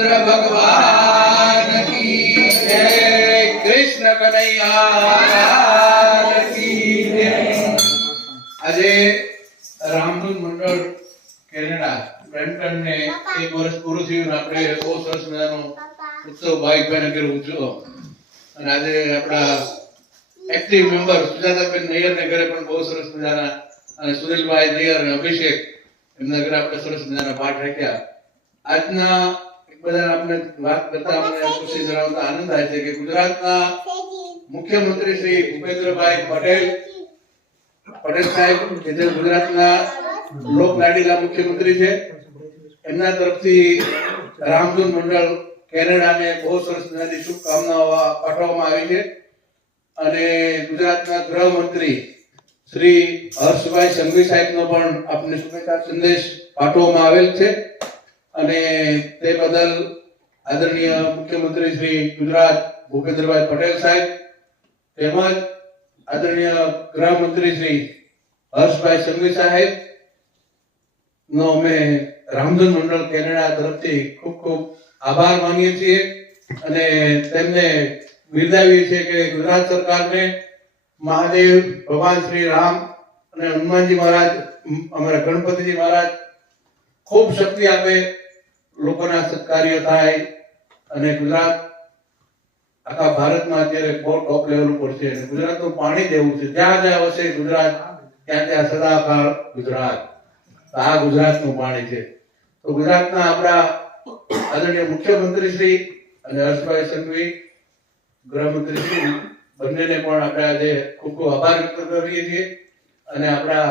રામચંદ્ર ભગવાન કી જય. કૃષ્ણ કનૈયા કી જય. આજે રામદૂત મંડળ કેનેડા બ્રેમ્પટન ને 1 વર્ષ પૂરું થયું. આપણે બહુ સરસ મજાનો ઉત્સવ ભાઈભાઈને ઘરે ઉજવ્યો. અને આજે આપણા એક્ટિવ મેમ્બર સુજાતાબેન નૈયર ને ઘરે પણ બહુ સરસ મજાના, અને સુનિલભાઈ નૈયર અને અભિષેક એમના ઘરે આપણે સરસ મજાના પાઠ રાખ્યા. આજના બધા આપણે વાત કરતા અમને ખુશી જણાવતા આનંદ થાય છે કે ગુજરાતના મુખ્યમંત્રી શ્રી ભૂપેન્દ્રભાઈ પટેલ સાહેબ, કે જે ગુજરાતના લોકલાડીલા મુખ્યમંત્રી છે, એમના તરફથી રામદૂત મંડળ કેનેડાને બહુ સરસ મજાની શુભકામનાઓ પાઠવવામાં આવી છે. અને ગુજરાતના ગૃહમંત્રી શ્રી હર્ષભાઈ સંઘવી સાહેબનો પણ આપને શુભેચ્છા સંદેશ પાઠવવામાં આવેલ છે. અને તે બદલ આદરણીય મુખ્યમંત્રી શ્રી ગુજરાત ભૂપેન્દ્રભાઈ પટેલ સાહેબ તેમજ આદરણીય ગૃહમંત્રી શ્રી હર્ષભાઈ સંઘવી સાહેબ નો અમે રામદૂત મંડળ કેનેડા તરફથી ખૂબ ખૂબ આભાર માનીએ છીએ અને તેમને બિરદાવીએ છીએ કે ગુજરાત સરકારને મહાદેવ ભગવાન શ્રી રામ અને હનુમાનજી મહારાજ, અમારા ગણપતિજી મહારાજ ખૂબ શક્તિ આપે, લોકોના સત્કાર્ય થાય અને ગુજરાત આખા ભારતમાં અત્યારે બહુ ટોપ લેવલ ઉપર છે. અને ગુજરાતનું પાણી જ એવું છે, જ્યાં જ્યાં વસે ગુજરાત ત્યાં ત્યાં સદાકાળ ગુજરાત. આ ગુજરાતનું પાણી છે. તો ગુજરાતના આપણા આદરણીય મુખ્યમંત્રી શ્રી અને હર્ષભાઈ સંઘવી ગૃહમંત્રી શ્રી બંનેને પણ આપણે આજે ખૂબ ખૂબ આભાર વ્યક્ત કરીએ છીએ. અને આપણા